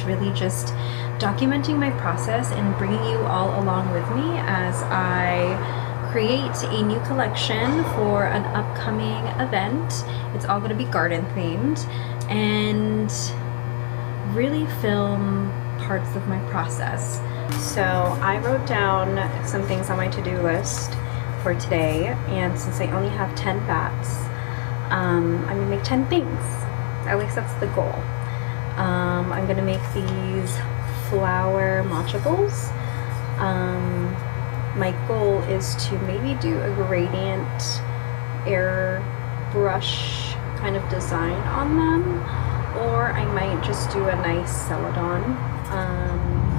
is really just documenting my process and bringing you all along with me as I create a new collection for an upcoming event. It's all going to be garden themed, and really film parts of my process. So I wrote down some things on my to-do list for today, and since I only have 10 bats, I'm gonna make 10 things. At least that's the goal. I'm gonna make these flower matcha bowls. My goal is to maybe do a gradient airbrush kind of design on them, or I might just do a nice celadon.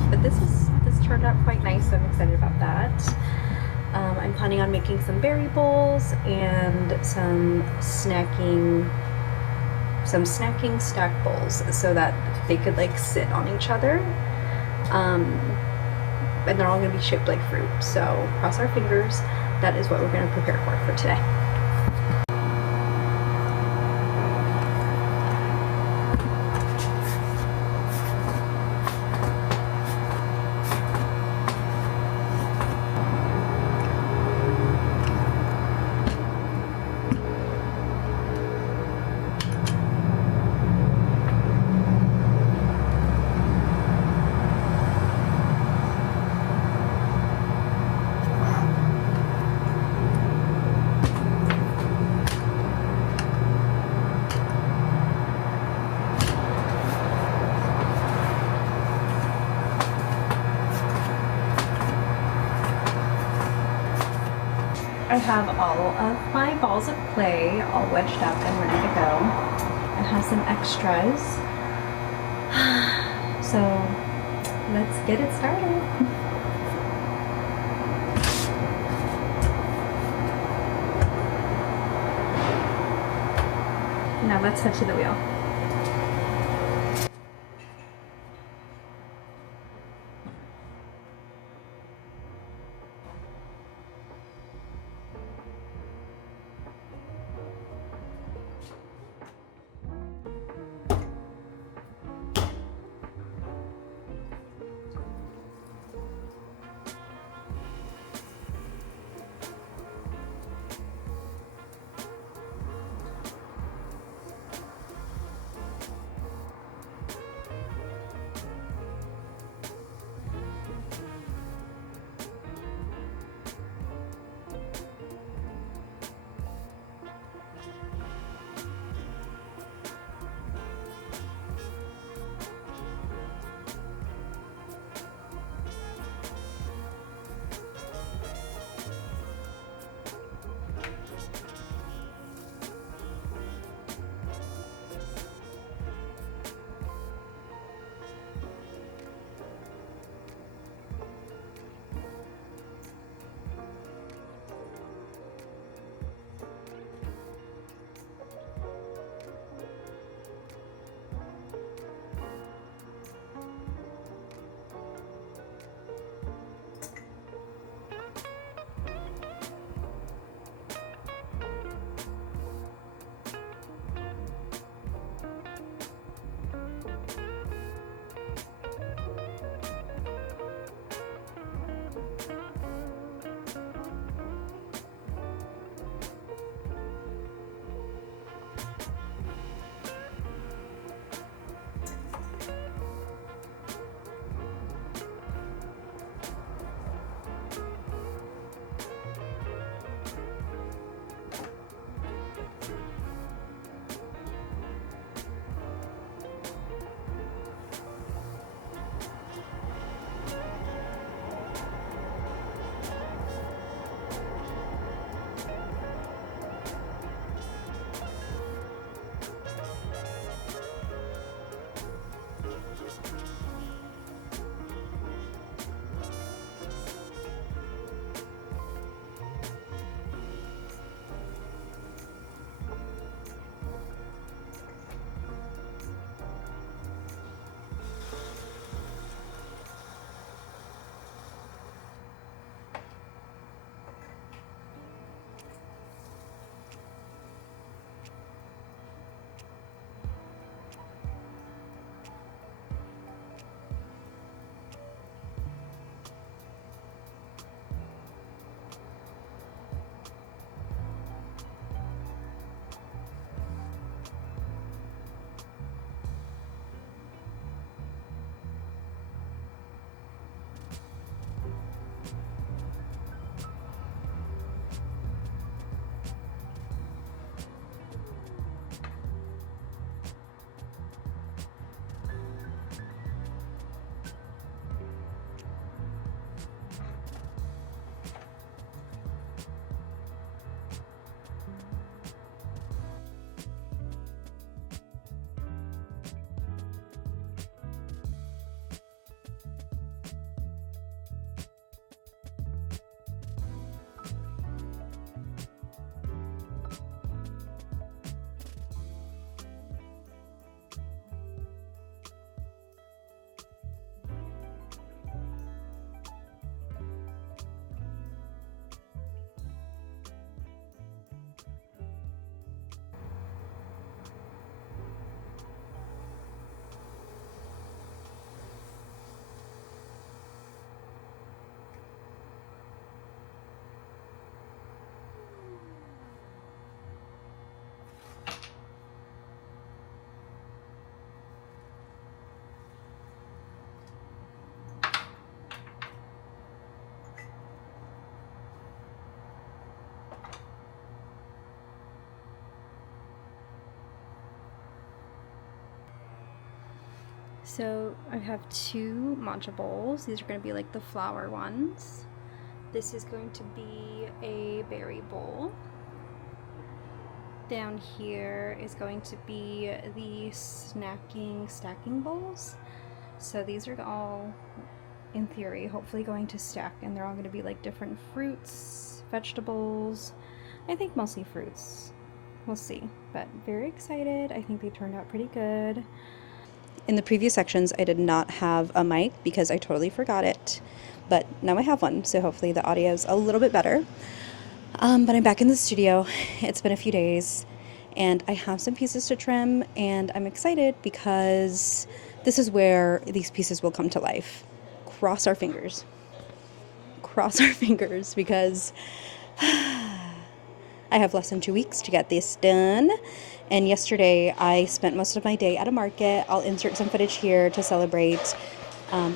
But this turned out quite nice, so I'm excited about that. I'm planning on making some berry bowls and some snacking stack bowls so that they could like sit on each other. And they're all going to be shaped like fruit. So cross our fingers. That is what we're going to prepare for today. I have all of my balls of clay all wedged up and ready to go. I have some extras. So let's get it started. Now let's head to the wheel. So I have two matcha bowls. These are going to be like the flower ones. This is going to be a berry bowl. Down here is going to be the stacking bowls. So these are all, in theory, hopefully going to stack, and they're all going to be like different fruits, vegetables. I think mostly fruits. We'll see, but very excited. I think they turned out pretty good. In the previous sections, I did not have a mic because I totally forgot it, but now I have one, so hopefully the audio is a little bit better. But I'm back in the studio. It's been a few days, and I have some pieces to trim, and I'm excited because this is where these pieces will come to life. Cross our fingers. Cross our fingers, because I have less than 2 weeks to get this done. And yesterday I spent most of my day at a market. I'll insert some footage here to celebrate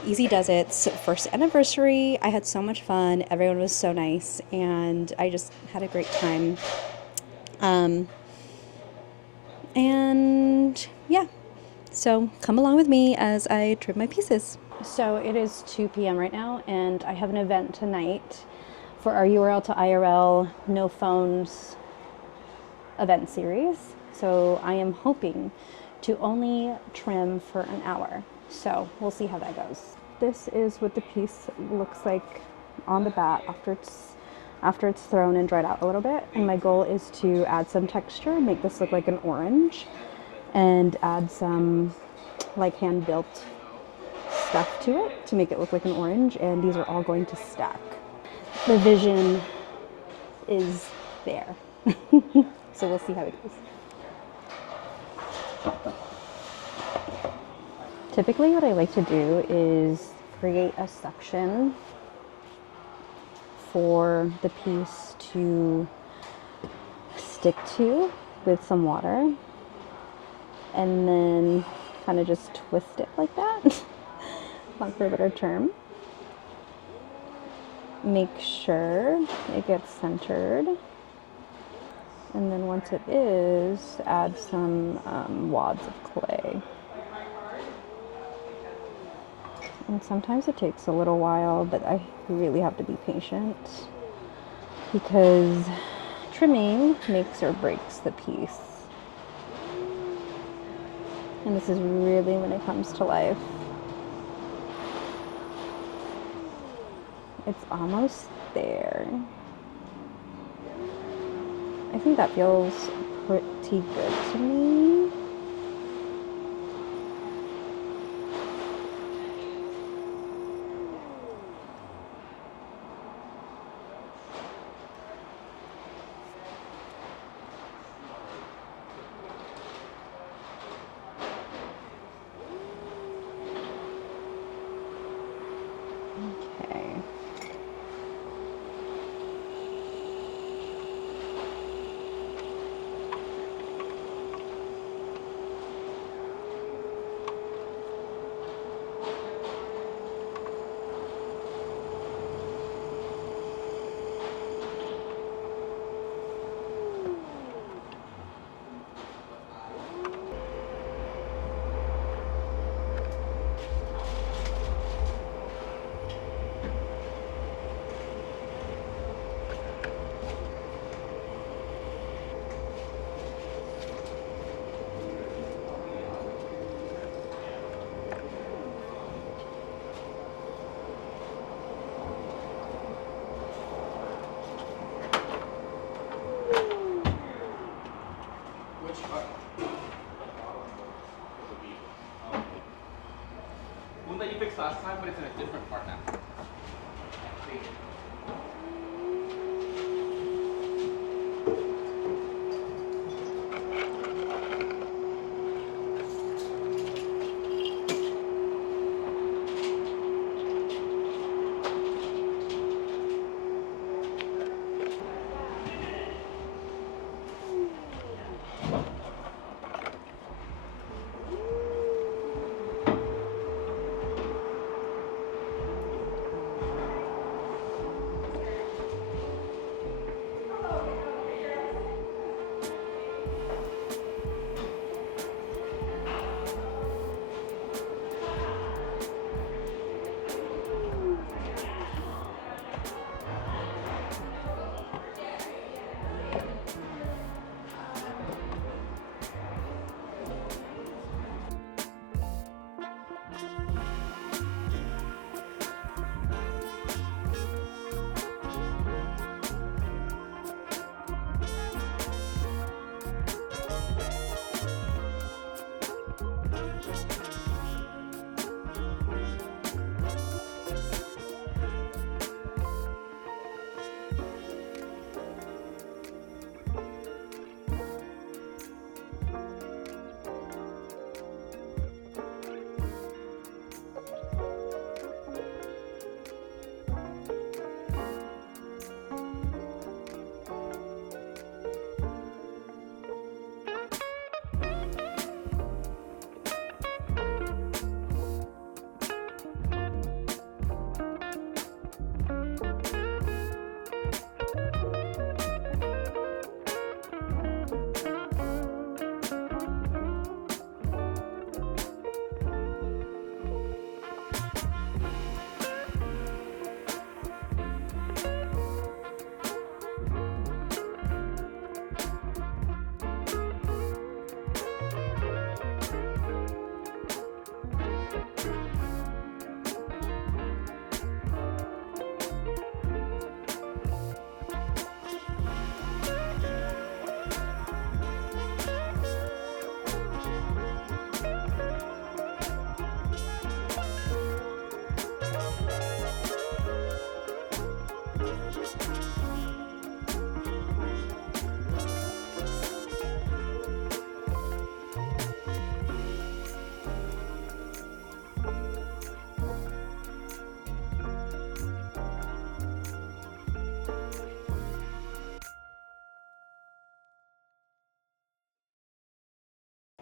Easy Does It's first anniversary. I had so much fun. Everyone was so nice, and I just had a great time. And yeah, so come along with me as I trim my pieces. So it is 2 p.m. right now, and I have an event tonight for our URL to IRL No Phones event series. So I am hoping to only trim for an hour. So we'll see how that goes. This is what the piece looks like on the bat after it's thrown and dried out a little bit. And my goal is to add some texture, make this look like an orange, and add some like hand-built stuff to it to make it look like an orange. And these are all going to stack. The vision is there. So we'll see how it goes. Typically what I like to do is create a section for the piece to stick to with some water, and then kind of just twist it like that, lack for a better term. Make sure it gets centered. And then once it is, add some wads of clay. And sometimes it takes a little while, but I really have to be patient because trimming makes or breaks the piece. And this is really when it comes to life. It's almost there. I think that feels pretty good to me. Okay. One that you fixed last time, but it's in a different part now.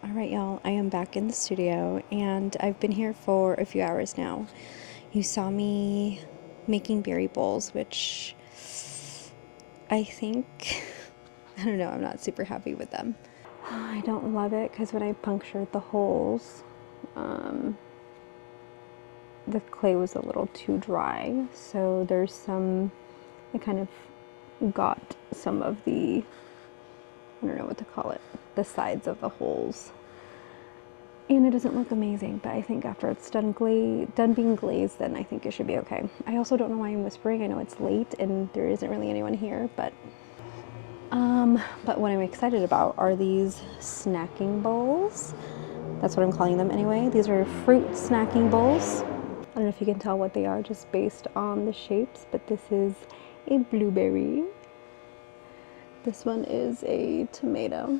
Alright, y'all, I am back in the studio and I've been here for a few hours now. You saw me making berry bowls, which I think, I don't know, I'm not super happy with them. I don't love it because when I punctured the holes, the clay was a little too dry. So there's some, I kind of got some of the, I don't know what to call it, the sides of the holes. And it doesn't look amazing, but I think after it's done being glazed, then I think it should be okay. I also don't know why I'm whispering. I know it's late and there isn't really anyone here, but what I'm excited about are these snacking bowls. That's what I'm calling them anyway. These are fruit snacking bowls. I don't know if you can tell what they are just based on the shapes, but this is a blueberry. This one is a tomato.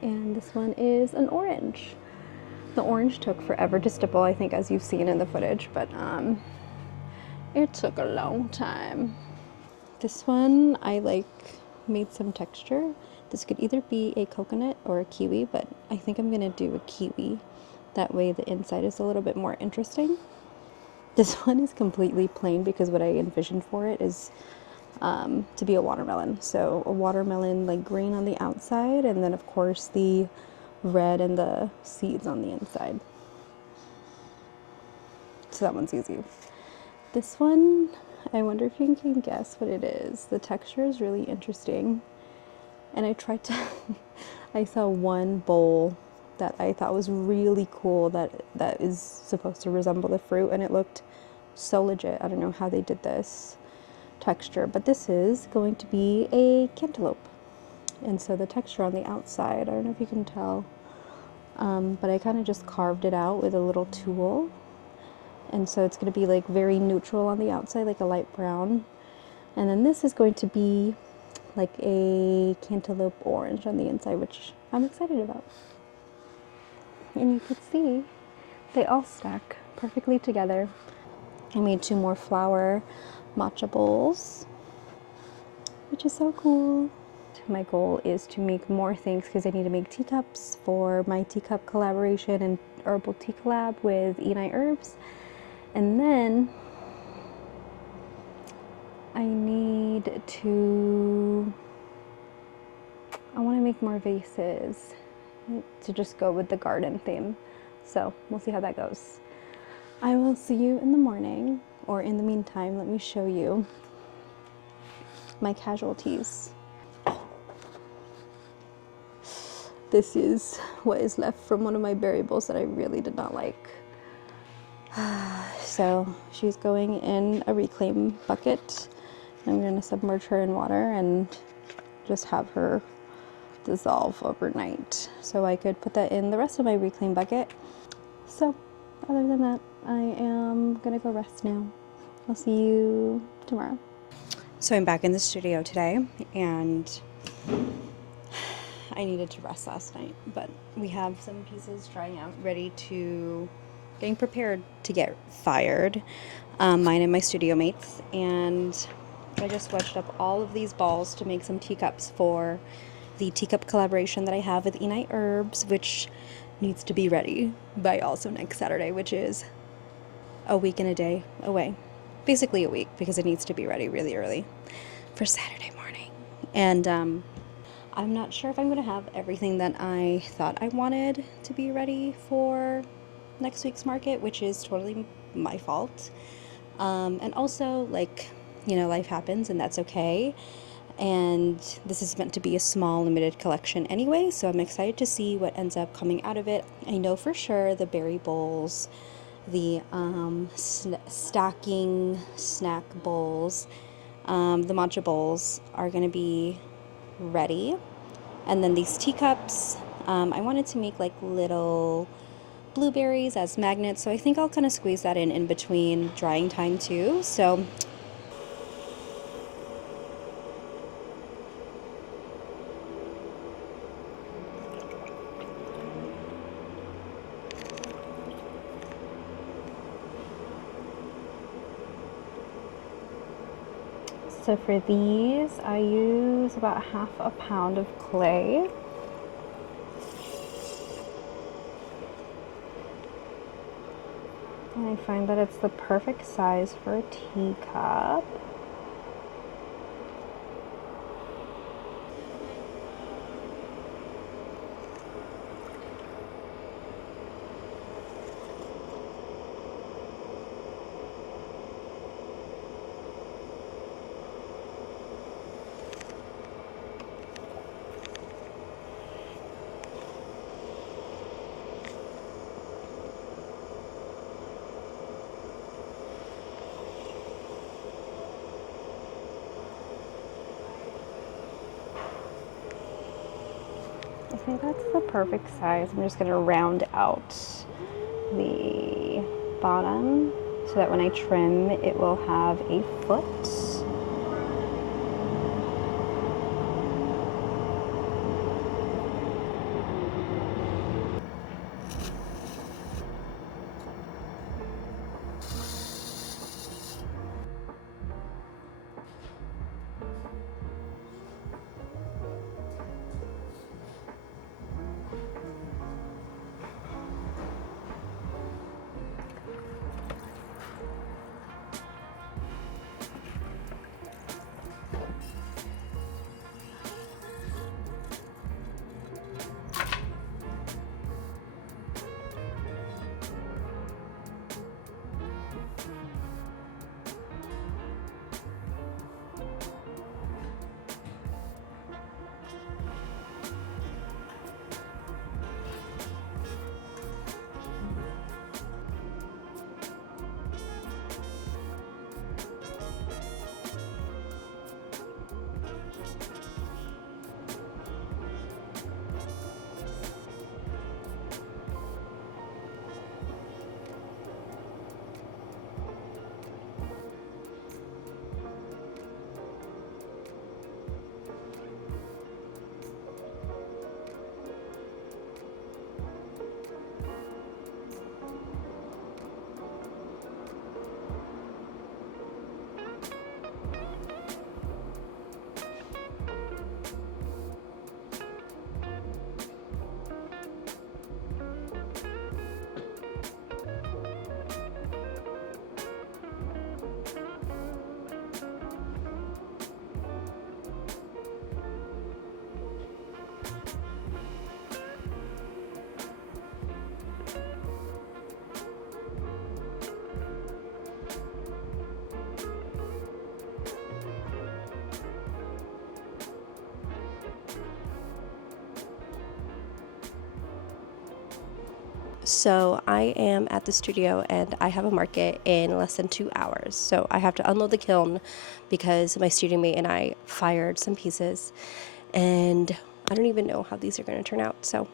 And this one is an orange. The orange took forever to stipple, I think, as you've seen in the footage, but it took a long time. This one, I made some texture. This could either be a coconut or a kiwi, but I think I'm gonna do a kiwi. That way the inside is a little bit more interesting. This one is completely plain because what I envisioned for it is to be a watermelon. So a watermelon green on the outside, and then of course the red and the seeds on the inside. So that one's easy. This one, I wonder if you can guess what it is. The texture is really interesting. And I tried to, I saw one bowl that I thought was really cool that is supposed to resemble the fruit, and it looked so legit. I don't know how they did this texture, but this is going to be a cantaloupe. And so the texture on the outside, I don't know if you can tell, but I kind of just carved it out with a little tool. And so it's going to be very neutral on the outside, like a light brown. And then this is going to be like a cantaloupe orange on the inside, which I'm excited about. And you could see they all stack perfectly together. I made 2 more flower matcha bowls, which is so cool. My goal is to make more things because I need to make teacups for my teacup collaboration and herbal tea collab with Inay Herbs. And then I want to make more vases to just go with the garden theme. So we'll see how that goes. I will see you in the morning, or in the meantime, let me show you my casualties. This is what is left from one of my berry bowls that I really did not like. So she's going in a reclaim bucket. I'm going to submerge her in water and just have her dissolve overnight so I could put that in the rest of my reclaim bucket. So other than that, I am gonna go rest now. I'll see you tomorrow. So I'm back in the studio today, and I needed to rest last night, but we have some pieces drying out, getting prepared to get fired. Mine and my studio mates, and I just wedged up all of these balls to make some teacups for the teacup collaboration that I have with Inay Herbs, which needs to be ready by also next Saturday, which is a week and a day away. Basically a week, because it needs to be ready really early for Saturday morning. And I'm not sure if I'm going to have everything that I thought I wanted to be ready for next week's market, which is totally my fault. And also, like, you know, life happens and that's okay. And this is meant to be a small, limited collection anyway, so I'm excited to see what ends up coming out of it. I know for sure the berry bowls, the stacking snack bowls, the matcha bowls are going to be ready. And then these teacups, I wanted to make like little blueberries as magnets, so I think I'll kind of squeeze that in between drying time too. So for these, I use about half a pound of clay. And I find that it's the perfect size for a teacup. Okay, that's the perfect size. I'm just going to round out the bottom so that when I trim, it will have a foot. So I am at the studio and I have a market in less than 2 hours. So I have to unload the kiln because my studio mate and I fired some pieces and I don't even know how these are going to turn out. So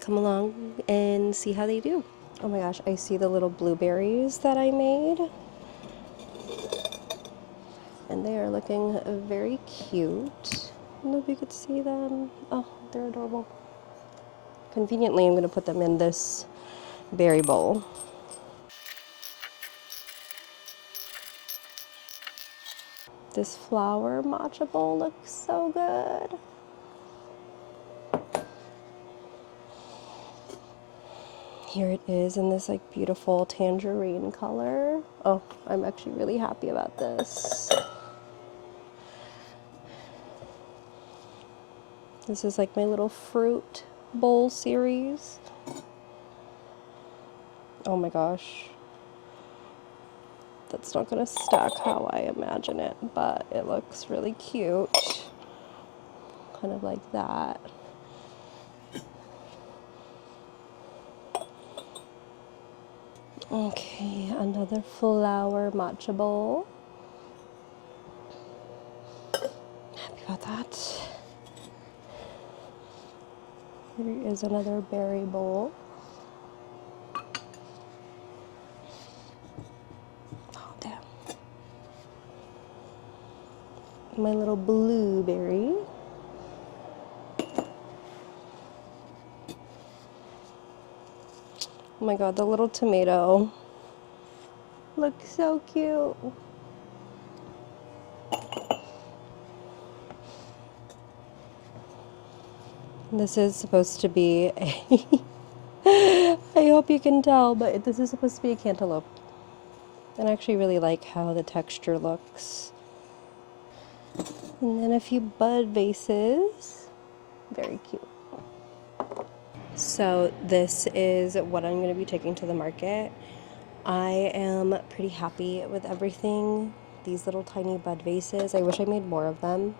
come along and see how they do. Oh my gosh, I see the little blueberries that I made. And they are looking very cute. I don't know if you could see them. Oh, they're adorable. Conveniently, I'm going to put them in this berry bowl. This flower matcha bowl looks so good. Here it is in this like beautiful tangerine color. Oh, I'm actually really happy about this. This is like my little fruit bowl series. Oh my gosh. That's not gonna stack how I imagine it, but it looks really cute. Kind of like that. Okay, another flower matcha bowl. Happy about that. Here is another berry bowl. Oh, damn. My little blueberry. Oh my god, the little tomato looks so cute. This is supposed to be a I hope you can tell, but this is supposed to be a cantaloupe. And I actually really like how the texture looks. And then a few bud vases. Very cute. So this is what I'm going to be taking to the market. I am pretty happy with everything. These little tiny bud vases. I wish I made more of them.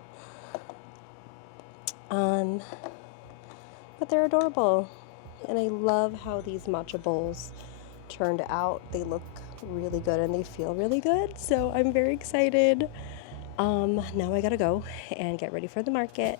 But they're adorable. And I love how these matcha bowls turned out. They look really good and they feel really good. So I'm very excited. Now I gotta go and get ready for the market.